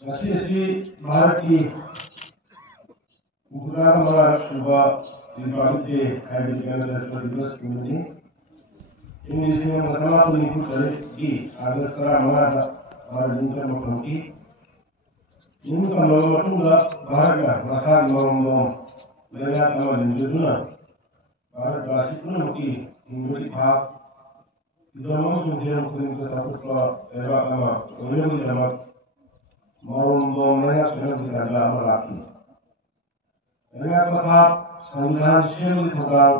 Masih Bharat की उपग्रह सुबह दिवाली agriculture दिवस ini ini sama mengikut dari di ada sekarang mana ada juga mengikuti ini kalau tunggu Bharat masa ngomong mereka kalau jujurnya Bharat masih pun mungkin menjadi hak itu memang sudah mungkin satu kalau era lama orang di dalam ngomong mereka sudah tidak lama lagi. Dengan tetap संविधान shell थकाल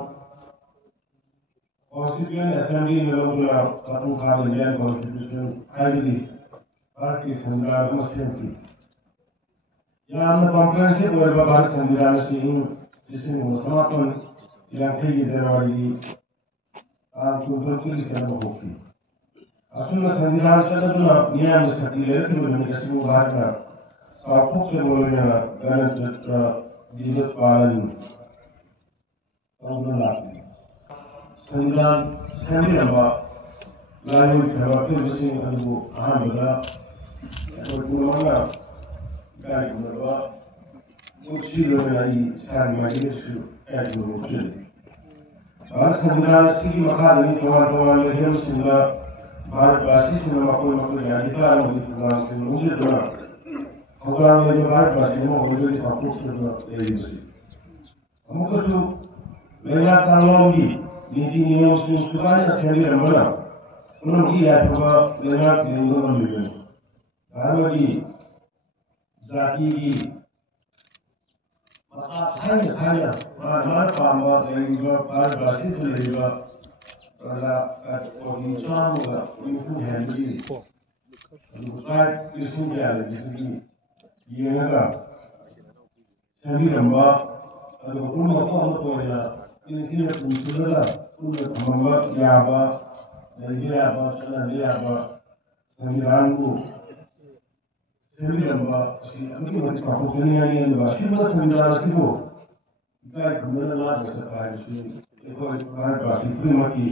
constituent assembly में सत्ता था Indian constitution ID भारतीय संविधान में shell यहाँ हमने comprehensive वर्ग भारत संविधान से इन जिसमें समापन इलाके की दरवाजी आपको की तरह होगी असल में संविधान चलना नियम सकती है कि वो जिसमें भारत का सापुक से बोलने गणतंत्र दिवस पालन संविधान सभी लंबा लाइव खबर विषय को अहमदा और पुराना गाय मरवा कुछ ही लोग नहीं सारी मायने से ऐसे लोग चले और संविधान की मकान तो लेकिन सिंगा भारतवासी सिंगा कोई जाने का अनुमति से मुझे तो भगवान ने भारतवासी को मुझे सपोर्ट करना है हमको जो मेरा कानूनी नीति नियम से सुधारने से रमना उन्होंने यह हुआ मेरा नियम मिले भारतीय जाति की खाया हमारे पामा देंगे भारतवासी तो लेगा वाला और इंसान होगा उनको हैंडली दूसरा किस्म क्या है जिसकी ये लगा सभी लंबा अगर उनको तो या ini fungsinya untuk membuat jaba dan jaba sana jaba sembilanku sembilan si itu nanti kalau dunia ini masih sembilan itu kita kemudian lagi sekarang si itu kan masih itu mati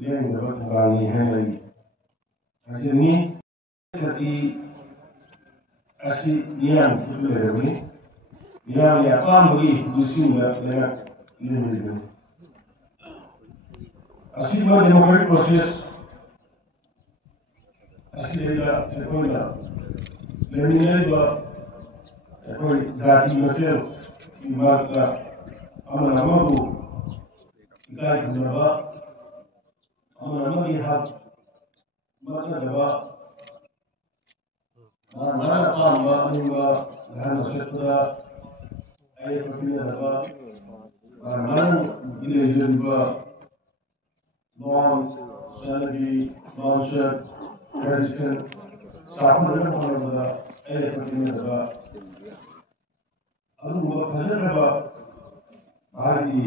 yang dapat mengalami hal ini hasil ini seperti asli yang itu ini yang apa mungkin dusunnya dengan así la democratic process así ella secuela lemineza secuela zati masel imarta amana mabu kai kunaba amana magi hab mata daba mana qamba anwa hana shatra ay fakina daba mana ile jilba non sanadi non-shirt traditional Sapur में होने वाला ऐसे करने वाला अब वो फजल रहा भारतीय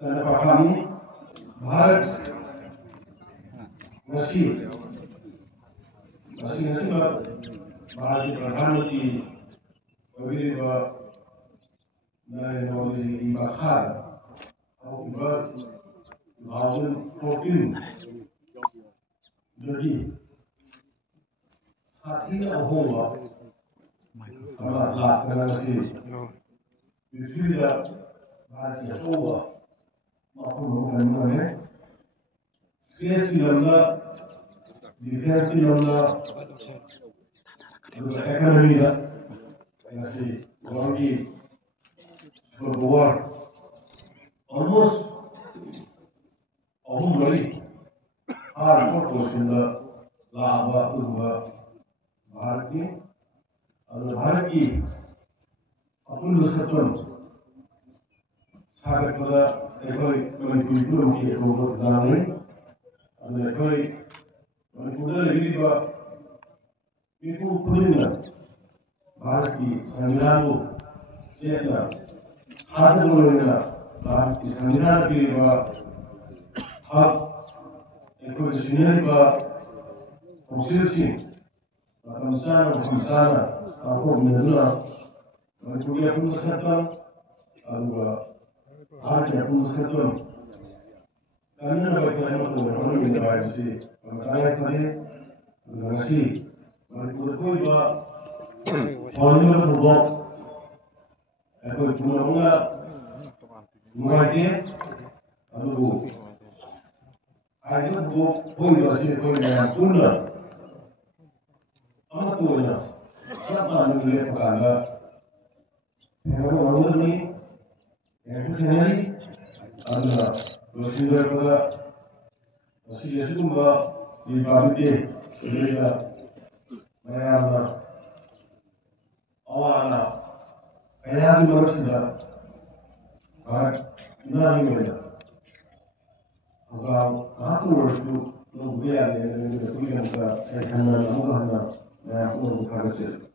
सैनिकों भारत नसीब भारतीय प्रधानमंत्री अभी वो नरेंद्र मोदी जी बाहर और इधर 2014 jadi hatinya Allah Allah dengan si tidak hati Allah maupun bukannya space filmnya defense filmnya juga ekonomi ya masih lagi berbuat almost beri hal posisinya laba urba Bharat की अपन लुस्कतन सागर pada ekoi kultur की रोबोट जाने और ekoi कुदर लगी बा itu kulturnya Bharat की संविधान को चेतना हाथ बोलना भारत की संविधान की बा हक ekoi दुनिया बा konstitusi Kamsana, aku mengenal, kuliah pun sekarang, lalu hari pun sekarang. Kami nak belajar orang yang baik sih, orang kaya tadi, orang sih, Manipura Kuiba, Honda Budo, and with Munga, Muay, Alu. I don't go Kuiba, Kuna, Amatuna, Sama Nulekana, and only, and Henry, and Rosilla, Rosilla, the Babite, Mayana, Awana, Ayana Martina, but nothing about afterwards to Nubia and the freedom and Muhammad, and